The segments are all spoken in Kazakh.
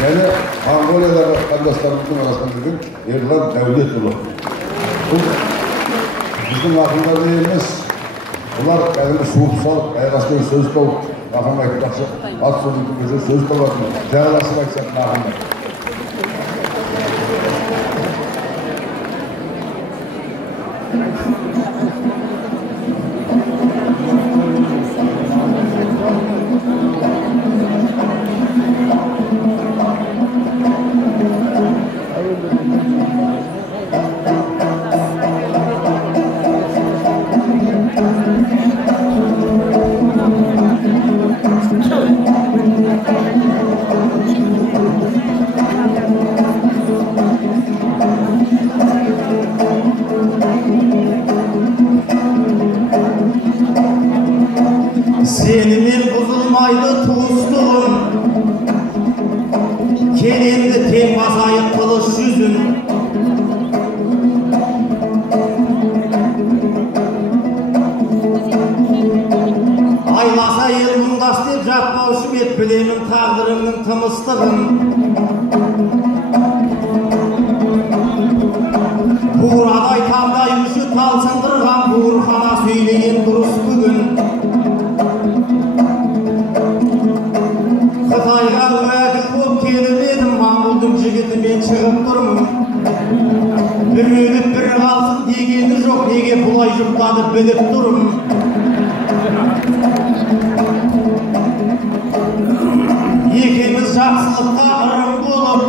және Монғолиядағы қандастарымыздың арасында жүрген Ерлан Дәулетұлы. Бұл біздің ақындар емес, бұлар кәдімгі суып салып, айқаспен сөз тауып, ақын айтпақшы, ат сөйлейтін сөз табатын, жағаласып айтсатын ақындар. Senimin buzulmaydı tuğustuğum, kelimdi tenmaz ayıp kılıç yüzün. Aylasa yılmındaş deyip жатпаушым ет білемін тағдырымның тымыстығын. Бурадай тамдай үші талсындырған буырхана сөйлеген дұрыс бүгін. Қытайға уәкіл боп келіп едім, Маңғұлдың жігітімен шығып тұрмын. Бір өліп бір қалсын дегені жоқ, неге бұлай жұптады біліп тұрмын. Екеміз жақсылыққа ырым болып,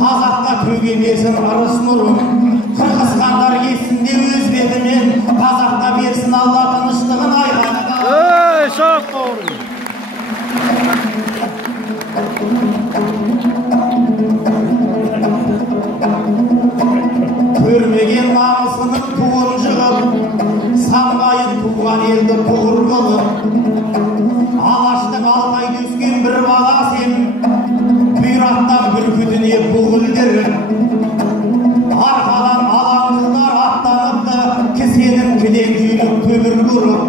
қазаққа төге берсін ырыс нұрым. Қырғызстандар кетсін де өз бетімен, қазаққа берсін Алла тыныштығын айғанға. Шақ қорым! Көрмеген намысының туын жығып, самғайын туған елді туғыр қылып. Алаштың алтай түскен бір бала сен, бұйраттан бүркітіне бұғылдырып. Арқадан алаңқылдар аттаныпты, кісенің кілең күйіліп көмір көріп.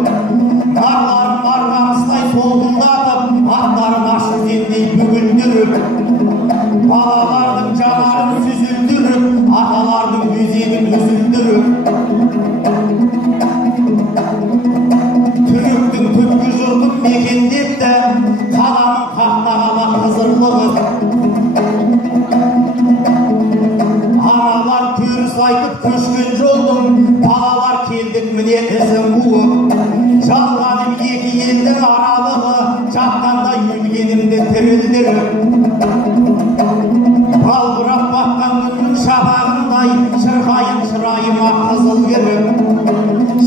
Нарларын марғамыстай солғылдатып, аттарын ашызендей бүгілдіріп. Балалардың жанарын сүзілдіріп, аталардың өзегін үзілдіріп. Түріктің түпкі жұртын мекендепті, қаламын қақтағала қызырлығын. Аналар көріс айтып көшкен жолдың, балалар келдік міне ізін буып. Жалғаным екі елдің аралығы, жатқанда өлгенімді тірілдіріп. Балбырап баққан күннің шапағындай, шырқайын шырайыма қызыл керіп.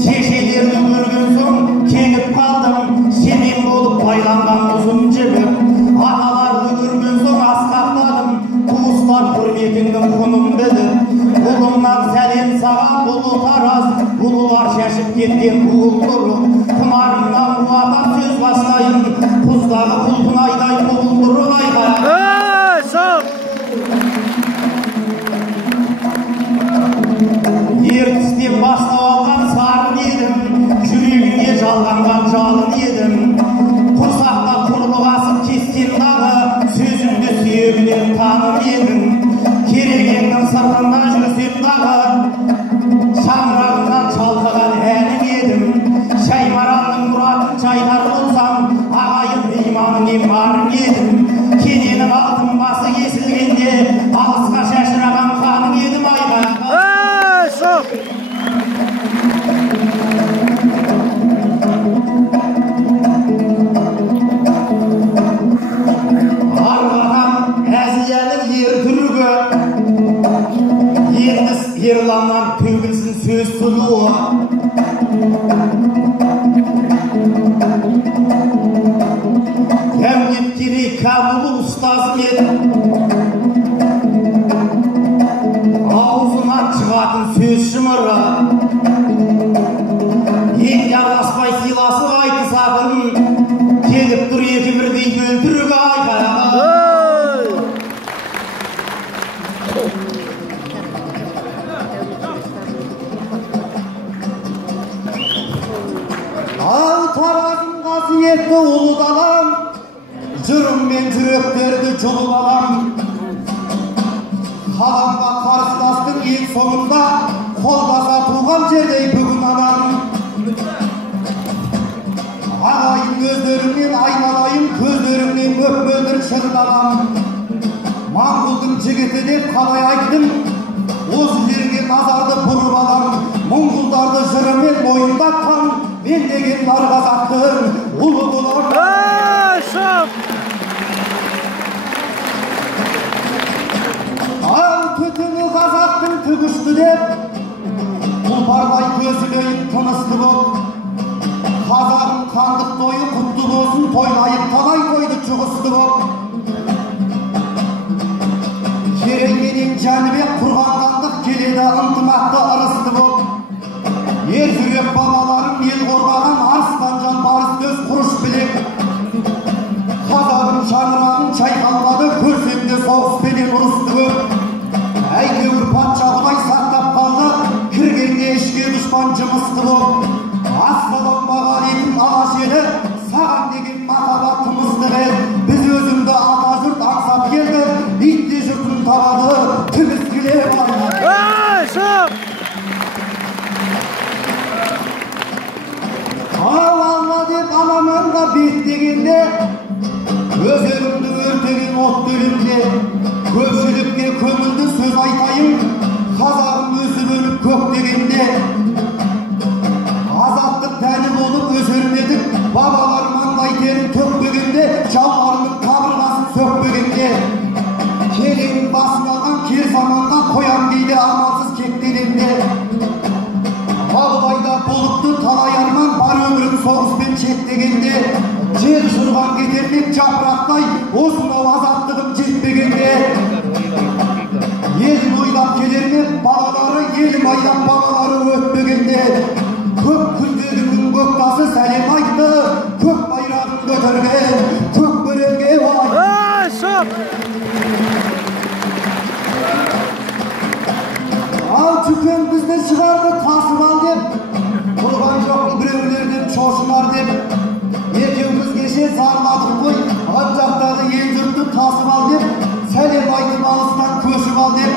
Шешелерді көрген соң кеңіп қалдым, шемен болып байланған ұзын жібіп. Аталарды көрген соң асқақтадым, туыстар құрметіңнің құнын біліп. Ұлыңнан сәлем саған бұлы тараз, бұлылар шашып кеткен бұлыл тұрып. Құмарыңнан уатап сөз бастайын, құздағы құлпын айдай құлындырып айға. Ертістен бастау алған сарын едім, жүрегіңе жалғанған жалын едім. Құрсақта құрлығасып кестен дағы, сөзімді сүйегінен танып едім. Керегеңнің сыртында жүрсем дағы, шаңырағынан шалқыған әнің едім. Шаймаранның мұратын жайдар болсам, ағайын иманыңе барың едім. Кененің алтын басы кесілгенде, алысқа шашыраған қаның едім айға. Арғаған әзияның ер түрігі, ертіс ерланнан төгілсін сөз сұлуы. Әмнет керей кәбулы ұстазым еді, аузынан шығатын сөз шымыры. Енді араласпай сыйласып айтыс ақын, келіп тұр екі бірдей бөлтірігі айқаға. Ал таразым қасиетті ұлы далам, Jırımmen жүректерді жұлып алам. Халамға қарсыластың ең соңында қолдаса туған жердей бүгін анам. Ағайын өздеріңнен айналайын, көздеріңнен мөп-мөлдір шырналам. Моңғолдың жігіті деп қалай айттым, осы жерге назарды бұрып алам. Моңғолдарды жырымен мойындатқан, мен деген нар қазақтың ұлы болам. Ал түтіні қазақтың түгісті деп, тұлпардай көзілейіп тынысты боп, қазағың қандық тойы құтты болсын, тойлайып талай тойды чұғысты боп. Керейменен Жәнібек құрғанғандық келеді ынтымақты ырысты боп. Ер жүрек бабаларым ел қорғаған арыстан жан барыс төс құрыш білек. Қазағым шаңырағын шайқалмады, көрсемде соғыспенен ұрысты көп. Әйтеуір патша құдай сақтап қалды, кіргенде ішке дұшпан жымысты боп. Ассалаумағалейкум ағаш еді, саған деген махаббатымызды бер. Біз өзіңді ата жұрт аңсап келді, итте жұртын табады, тіміз келе барды. Ал алла деп аламанға беттегенде, өзегімді өртеген от өлімде, көпшілікке көңілді сөз айтайын, қазағым өсіп өліп көк дегенде. Азаттық тәні болып өсірмедік, бабалар маңдай терін төкпегенде, жауларының қабырғасын сөкпегенде. Келенің басын алған кер заманға қоям дейді амалсыз кектенемде. Абылайда болыпты талай арман, бар өмірін соғыспен шеттегенде. Жер жырған кетермек жапырақтай, осынау азаттығым жетпегенде. Елін ойлап келермек балалары, елім айлап балалары өтпегенде. Көк күндегінің көк тасы сәлем айтты, көк байрағын көтерген, көк бөренге бай. Ал жүкен бізді шығарды тасып ал деп, тұрған жоқын біреулерден шошынар деп. Екеуміз кеше зарладық қой, ан жақтағы ел жұртты тасып ал деп, сәлем айтып алыстан көшіп ал деп.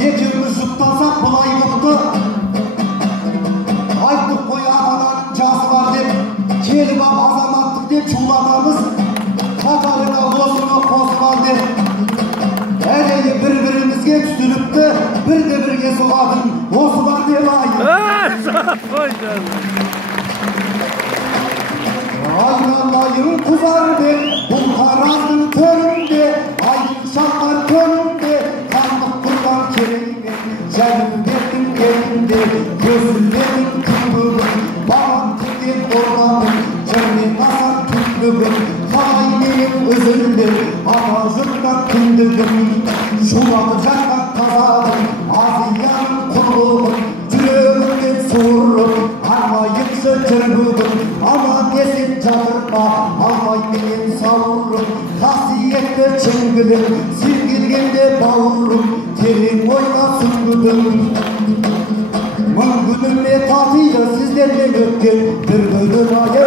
Екеуміз жұттансақ бұлай бұқты, айттық қой атаның жасы бар деп. Келіп ап азаматтық деп шулатамыз, қатарына осыны қосып ал деп. Әлі бір-бірімізге түстіліпті, бірде-бірге соғадың, осы бар деп айын. Айналайын құзар бек, бұл қараздың төрінде, айын шақар көлінде, қандық құрған кереймен, Жәнібектің келінде, көзілердің күнгігін, баған күнген қорғаның, жәрмен асан күндігін, қалай менен үзілдер, ата жұрттан күндігін, шулатып жатқан қазағын, азияның құрлығын, жүрегіммен суырып, армайымшы жүргігін, аман есен жатырма, алмайменен сауырым, қасиетті чыңгілім, сен келгенде бауырым, терең ойға сүңгідім. Мың күніме татиды сіздермен өткен бір күнім айы.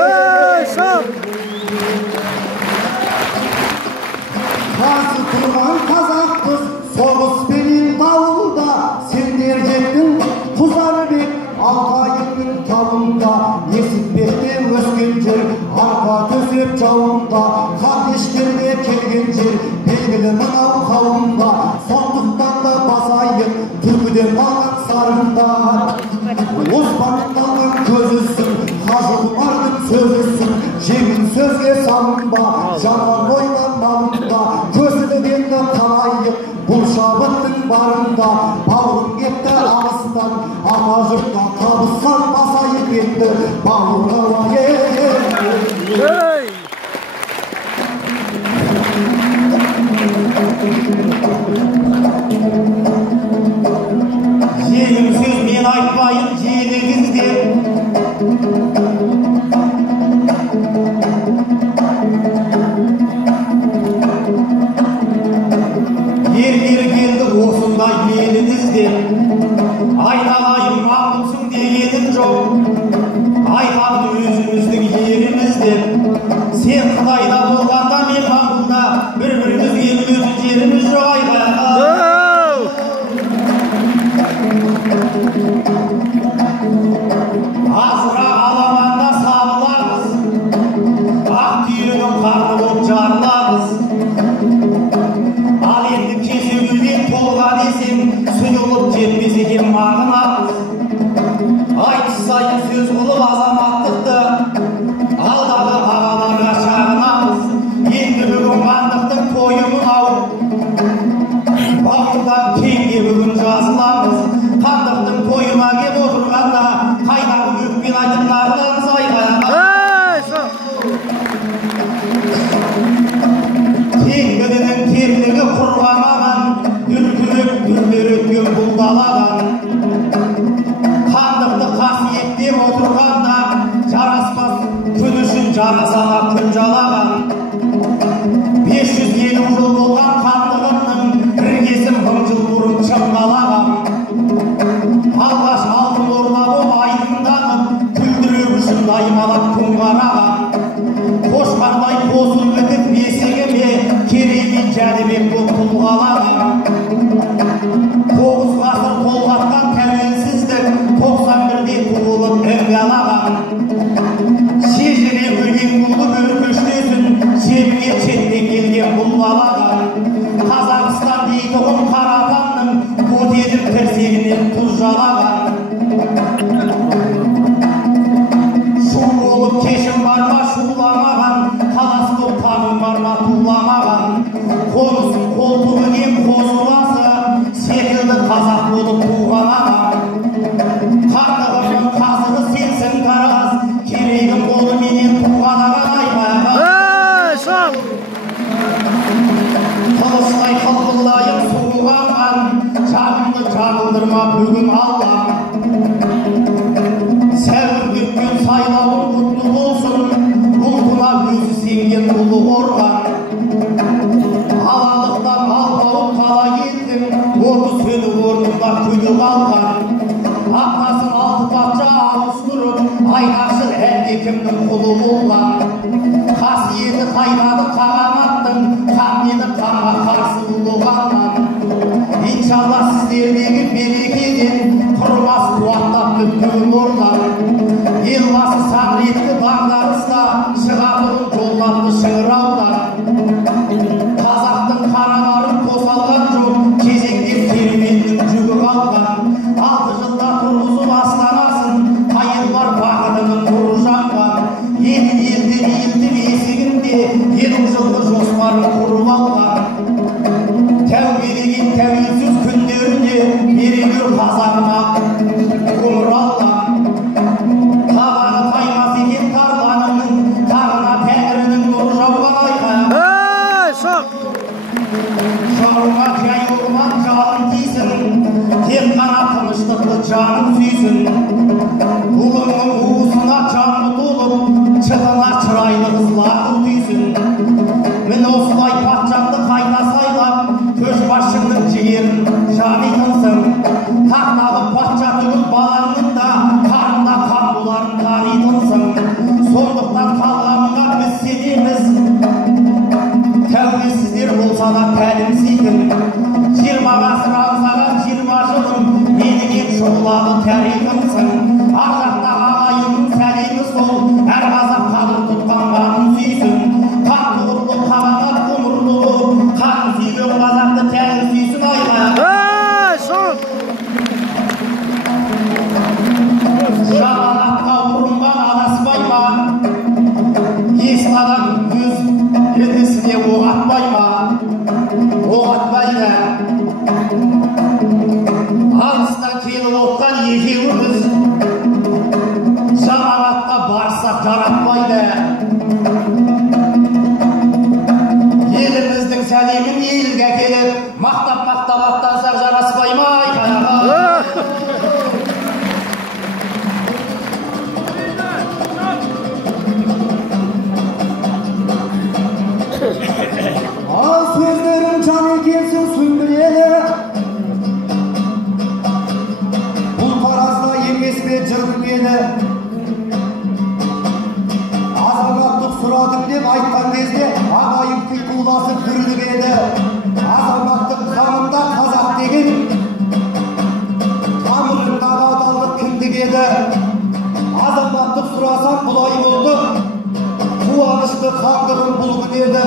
Қарсы тұрған қазақпыз, соғыспенен дауылда, сендер жеттің Құзарбек, Алтайыңның тауында, Несіпбекте өскен жер, арқа төсеп жауында, Қадештерде келген жер, белгілі мынау қауымда, сондықтан да басайын, түркіден қалған сарында. Оспанның қалған көзісің, Қажы Құмардың сөзісің, жеңін сөзге салынба, жаман ойдан малында, көзілгенді қалайық, бұл шабыттың барында, бауырым кетті алыстан, ата жұртқа табысқан басайып кетті, бауырға Жеңім сөз мен айтпайын жеңіңізде. Ерлер келді осындай еліңізде, айналайын мақұлсың дегенім жоқ, айтады көктемнің қарны болып жарыламыз. Ал енді кесегілден толға десем, сұйылып жетпес екен мағынамыз. Айтыс сайын сөз қылып азаматтықты, алдағы ағаларға шағынамыз. Енді бүгін хандықтың тойы мынау, бауырдан кеңге бүгін жазыламыз. Хандықтың тойына кеп отырғанда, қайдағы өкпен айтымдардан сайғаямыз. Теңгідінің терлігі құрғамаған, дүркірек дүрлер өткен бұл даладан. Хандықты қасиеттеп отырғанда, жараспас күн үшін жарасаға күн жалаған. 550 жыл болған хандығымның іргесін 1000 жыл бұрын чыңғалаған. Алғаш алтын орда боп айдынданып, күлдірек үшін даймалап күн қараған. Қошқардай қосыл бітіп бесігіме, кереймен жәнібек боп тұлғалаған. 9 ғасыр толғатқан тәуелсіздік 91-де туылып іңгалаған. Шежіре өлген бұлды өркөштесін, жемге шеттен келген бұл балаған. Қазақстан дейтұғын қаратанның көтеріп тірсегінен тұз жалаған. Шу болып кешім бар ма шуламаған, қалас боп тағым бар ма туламаған. Қонысын қолтығы кем қозыласы, секілді қазақ болып туғанаған. Хандығымның қазығы сенсің қарағаз, керейдің қолы менен туғанаған айғаға. Қылыштай қылқылдайым суғанған, жағымды жағылдырма бүгін Аллам. Сәуір күткен сайлауын құтты болсын, ұлтына өзі сенген ұлы қорған. Алалықтан алпауып қала келдің, оны сөніп орнында күні қалған. Ақтасын 6 патша ауыстырып, айнақшыл әлде кімнің құлы болған. Қасиеті қайнады қағанаттың, қамнені қанға қарсы ұлығаннан. Иншалла сіздердегі берекеден құрмас қуаттап бүткіл ордан. Елбасы сағретті дағдарыста шығатырын жоллапты шыңыраудан. Қазақтың қарағарын қосалған жоқ, кезеңдеп керуеннің жүгі қалған. 6 жылда тұрғызып астанасын, қайыр бар бақытының нұры жанған. Елден елді есігінде 50 жылғы жоспарын құрып алған. Тәубе деген тәуелсіз күндерінде берегір қазағына ғұмыр алған. Табаны таймас екен тарланының, тағына тәңірінің нұры жауған айғаға. Жауға жай орман жалын тисін, тек қана тыныштықты жанын сүйсін. Ұлыңның уысына жаны толып, шығына шырайлы қызлағыл түйсін. Мін осылай патшаңды қайта сайлап, көшбасшыңның жігерін жанитынсың. Тақтағы патша түгіл балаңның да қарында қан боларын қаритынсың. Сондықтан қалғаныңа біз сенеміз, тәуелсіздер болса да тәлімсейдің. 20 ғасыр аңсаған 20 жылың менімен шұғылады тарихымсың. Ардақта ағайынның сәлемі сол, әр қазақ қадір тұтқан қанын сүйсін. Қан тұғырлы қағанат ғұмырлы, қанын сүйген қазақты тәңір сүйсін айға. Жаманатқа ұрынған адаспай ма? Есін адам өз едесіне оқ атпай ма? Оқ атпайды. Алыстан келіп отқан екеуіміз, жаманатқа барсақ жаратпайды. Еліміздің сәлемін елге әкеліп, мақтап аттансақ жараспай ма айқанаға? Ал сөздерің жан екенсің сөндіреді. Бұл таразда емес пе жырдың еді. Азаматтық сұрадым деп айтқан кезде ағайын қиқулдасып жүрдік еді. сол күн еді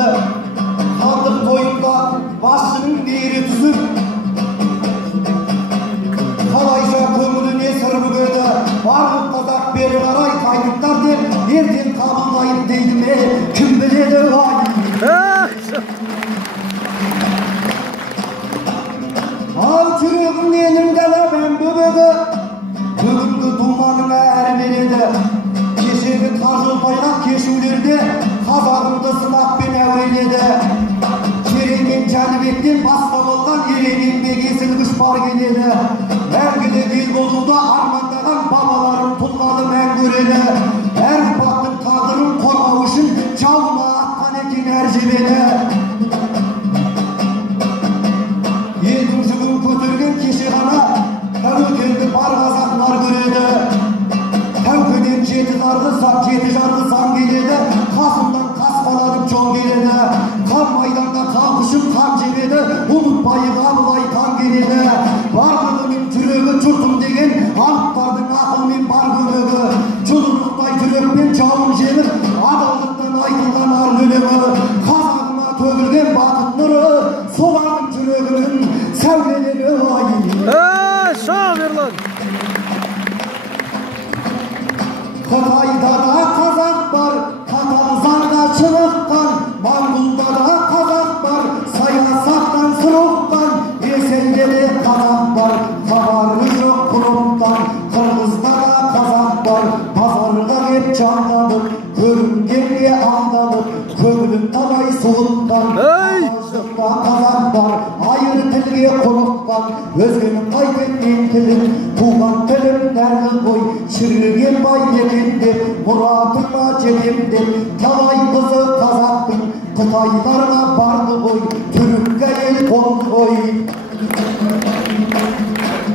хандық тойында басшының бейірі түсіп қалайша көңіліне сыр бүгеді барлық қазақ бері қарай қайтыптар деп ертең қабылдайын дейді ме кім біледі ай ал жүрегім менің даламен бөгеді бүгінгі думаның әрі береді кешегі таржыл тайғақ кешулерде қазағымды сынақпен әуреледі керей мен жәнібектен басқа болған ерен еңбек есіл күш бар келеді мәңгілік ел болуды армандаған бабаларым тұлғалы мәңгі өрелі әр ұрпақтың тағдырын қорғау үшін жауына атқан екен әр жебені елдің жүгін көтерген кеше ғана тәуекелді бар қазақтар көреді тәукеден жеті жарғы заң келеді қасымдан қасқаланып жол келеді қан майданда қан құшып қан жебеді ұмытпай абылай қан келеді барлығының жүрегі жұртым деген алыптардың ақылмен бар көмегі жұдырықтай жүрекпен жауын жеңіп адалдықтан айтылған ар өлеңі қазағыма төгілген бақыт нұры солардың жүрегінің сәулелері ай Қытайда да қазақ бар, қатал заңға шыныққан, Моңғолда да қазақ бар, саясаттан сұрыққан, Ресейде де қазақ бар, хабары жоқ құрықтан, Қырғызда да қазақ бар, базарға кеп жанданып, көрінгенге алданып, көңілін талай суытқан, қазақ бар, айыр тілге құрыққан, өзгенің қайтен мен тілін, туған тілім дәрі қой, шірілген бай екен деп, мұратыма жетем деп, талай қызы қазақтың, Қытайларға барды ғой, түрік әйел болды ғой.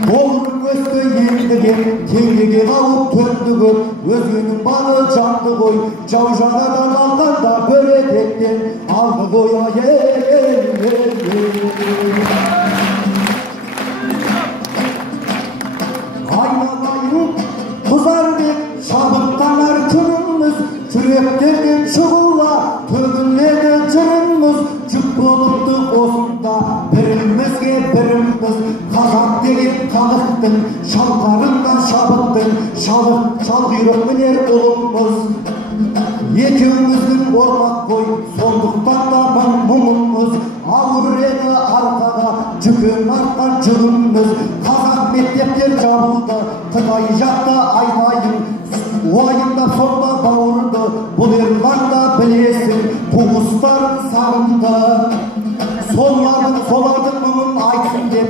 Болырым өсті ендіген, теңгеге қалып төрді көп, өзгенің баны жанды ғой, жау жағадан алғанда бір етектен алды ғой. Айналайын Қызарбек, шабықтанар күніміз, жүректерден шығула, төгіледі жырымыз, жүк болыпты осында, бірімізге біріміз, қазақ деген халықтың, шалқарынан шабыттың, шалқұйрық мінер ұлымыз. Екеуміздің ормақ қой, сондықтан да мұңымыз, ауыр еді арқаға, жүген артқан жүгіміз, қазақ мектептер жабылды, Қытай жақта айтайын, уайымдап сонда бауырды, бұл ерланда білесің, туыстарын сағынды. Солардың мұңын айтсын деп,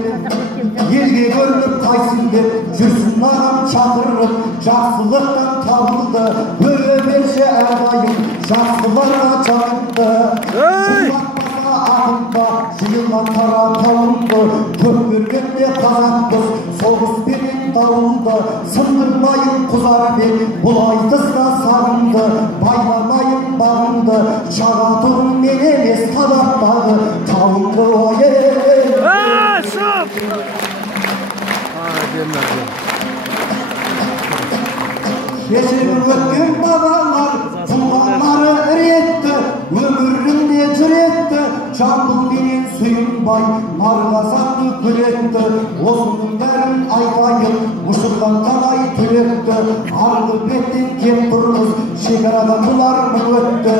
елге көрініп қайсын деп, жүрсін ағам шақырып, жақсылықтан табылды, бөле берші әрдайым, жақсыларға жанымды. Шылатпаса ағымда, жиылған қара тауымды, көп көргенде қазақпыз, соғыспенен дауылды, сындырмайын Қызарбек, бұл айтысқа сағынды, байламайын бағынды, шағатығым мен емес қабаттағы тауымды ойы. Кешегі өткен бабалар, туғанлары ретті, өмірінде жүретті, жамбыл менен сүйінбай, марғасақты күретті, осының бәрін айтайын, ұшырған талай түлекті, арғы беттен кеп тұрмыз, шекарадан бұлар мың өтті.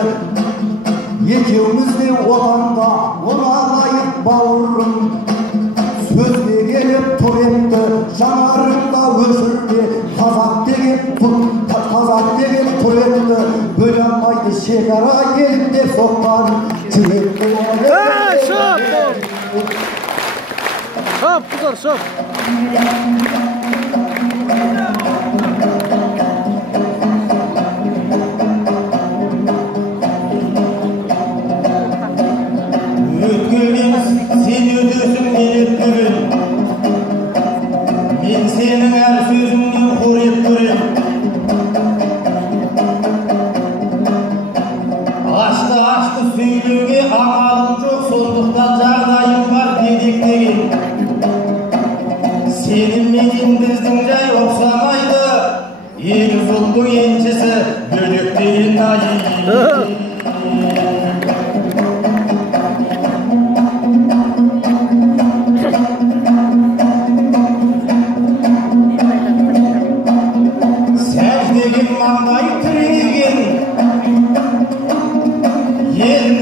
Екеумізде отанда, ona лайық бауырым, сөзге келіп тұр етті, жанарында өшірде, қазақ деген тұр етті, бөле алмайды шекара елінде соққан жүректі. Шап, қыздар, шап! Өткеніміз сен өтесің мен өткенім, мен сенің әр сөзіңнен қорет көрем. Ашты сөйлеуге амалым жоқ, сондықтан жағдайым бар дедектеген. Сенің менен біздің жай ұқсамайды, ел ұлттың еншісі бөлектеген айы.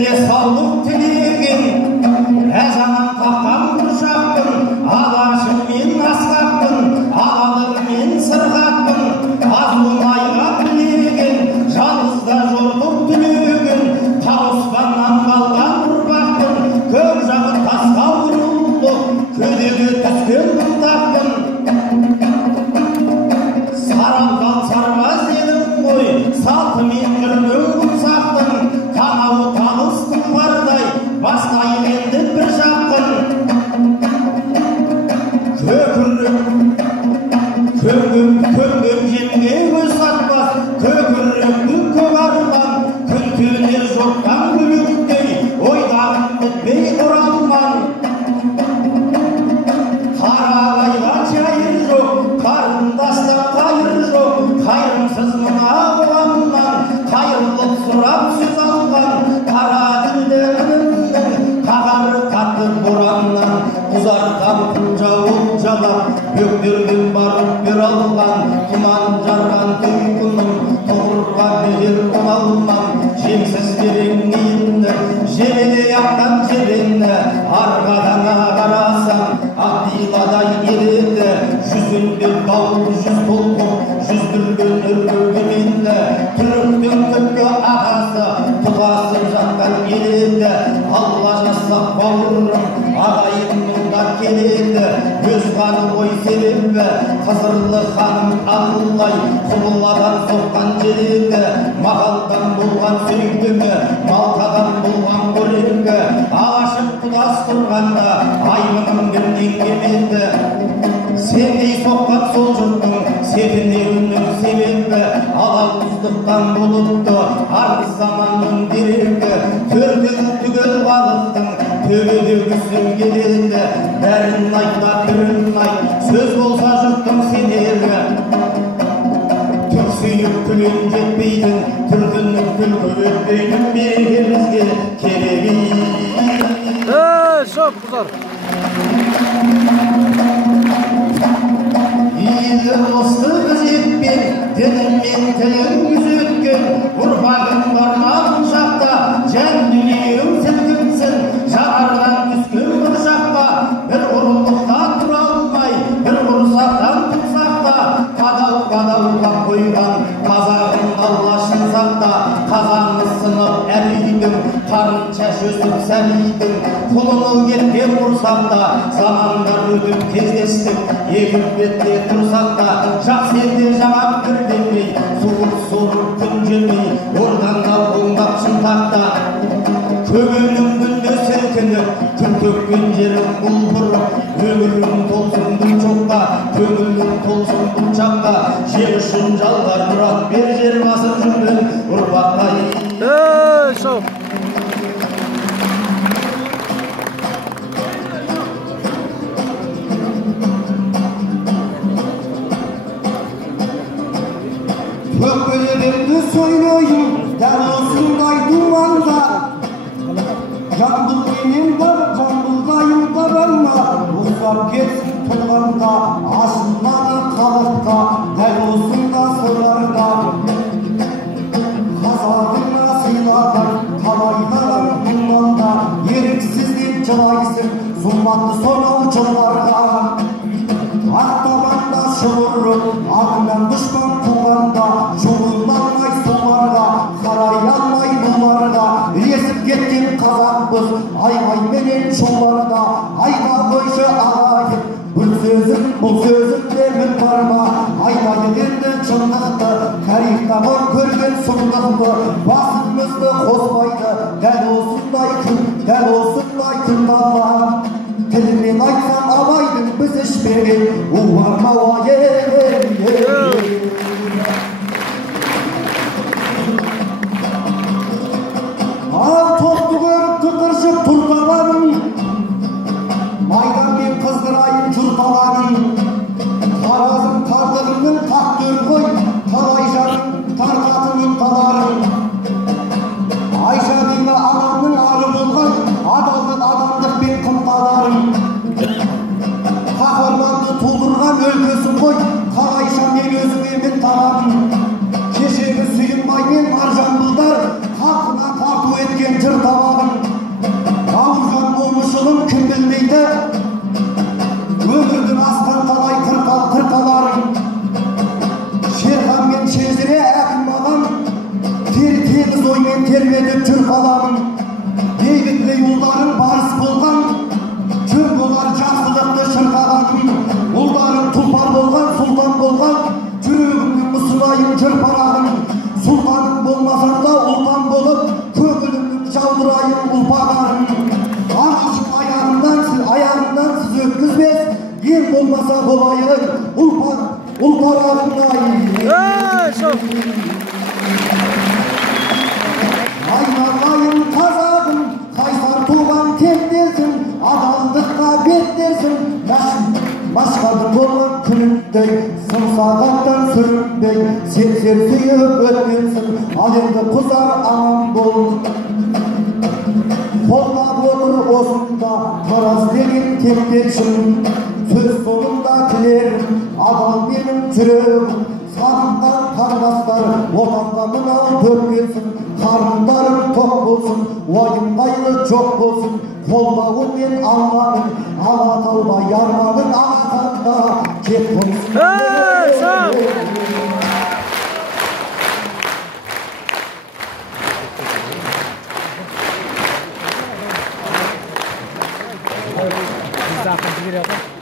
еліне саулық тілеген әзаман таққан бұршақпын алашыммен асқақпын алалығымен сырғақпын азуын-айға білеген жалғызда жортып түлеген тауыспаннан қалған ұрпақпын көк жағы тасқа ұрылды көдеге түскен бұлтақпын саралған сарбаз едім ғой салтымен жүрген құмсақтың қанауы талыстың бардай бастайын енді бір жақтың көңгем жемге көз сатпас көкіректі көк арман күн түнер жоқтан күліктей ойдағым бітпей оралман қарағайға жайыр жоқ қарындастан қайыр жоқ қайырымсыз мына қоғамнан қайырлық сұрап сөз алған қара тілдерінің қағары қатты бораннан ұзартқан күн жауып жалап бөктерден барып бер алған тұман жарған тұйқыным тұғырға бедер қоналман жемсіз терең ниетті желедей ақтан желені арқадана қарасам ақтиладай ереді жүзінде дауыл жүз толқып жүздірген үркөгеменді түріктің түпкі ағасы тұтасып жатқан еледі алла жазсақ бауырым ағайын мұнда келеді өз қаны ой себебі қызырлы ханым ақылдай құбыладан соққан желеді мақалдан болған сүйіктігі малтадан болған көреңгі алашып тұтас тұрғанда айбыным кімнен кемеді сендей соққан сол жұрттың сепінеуінің себебі алауыздықтан болыпты арғы заманның дерегі төртеу түгел халықтың төбедегісін келеді бәрін айтта түрін айт сөз болса жұрттың сенері түксиіп күлен жетпейтін түркінің күлкі өтпейтін берекемізге керегі Şop kızlar. Игі осы күзетпен дініммен тілін күзеткен ұрпағым бармағын шақта жан дүниең сілкінсін жағардан түскен бір жаққа бір ұрлықта тұра алмай бір құрсақтан тұмсақта қадау-қадауға қойған қазағым аллашын сақта қазаны сынып әлейдің қарынша шөсіп сәлейдің құлыныл кеткен құрсақта замандар өтіп кездестік екі бетте тұрсақта жақсы елде жаман бір демей суырып күн желмей орданда оңдап шынтақта көгенің күнде сілкініп күн төккен жерім ұлбырып өмірім толсын бұл жоққа көңілім толсын бұл жаққа жер үшін жалғар мұрат бер жер басып жүрген ұрпаққа Şop. Көкбелегімді сөйлейін дәл осындай думанда жамбылдайын барама ұқсап кетсін тұлғанда ашылмады халыққа дәл осында сырларда қазағына сыйлаған талайлаған мұңманда еріксіз деп жылайсың зұлматты сонау жыларға ақтабанда шұбырып аңынан дұшпан туғанда жолынан соларға қарай алмай бұларға ілесіп кеткен қазақпыз айғайменен жолдарда айға қойшы ағайын бұл сөзімде мін бар ма айтайын енді шындықты тарихта көрген сұмдықты басымызды қоспайды дәл осындай күндала тілімен айтсам абайдың біз ішпеген уармауа ал тоқты көріп тұтыршып тұрталаның майданмен қыздырайын жұрталаның таразым тартығымның тақтөр ғой талай жаның тартатының таларың айшадыңа адамның ары болған адамдықпен қымталарың қаһарманды тудырған өлкесін ғой қалайша мен өзіңе болған Бауыржан болмышылым кім білмейді өмірдің асқан талай қырқаларын Шерхан мен Шежіре әкім ағам тегіз оймен тербетіп жүр қаламын бейбітлей ұлдарың барыс болған жөн болар жақсылықты шырқағаным ұлдарың тұлпар болған сұлтан болған жүрегімнің мұсылайын жыр парағын сұлтаның болмасаң да ұлпан болып көңілімнің жаудырайын ұлпағарын ағашың аяғынан сіз өткізбес ең болмаса болайын ұлпарағын айналайын қазағым қайсар туған тектесің адалдыққа беттесің машқарды болған күніндей сын сағаттан сүрінбей сен сүйіп өткенсің ал енді құзар аман бол қолдап отыр осында тараз деген тектесің сөз соңында тілерім адал менің жүрегім сағынған қарбастар отанға мынау төккенсің қарындарың тоқ болсын уайым қайғы жоқ болсын қолдауы мен алманың алатауда ярманың ағатанда кеп болсын Biz de akıllı bir yapalım.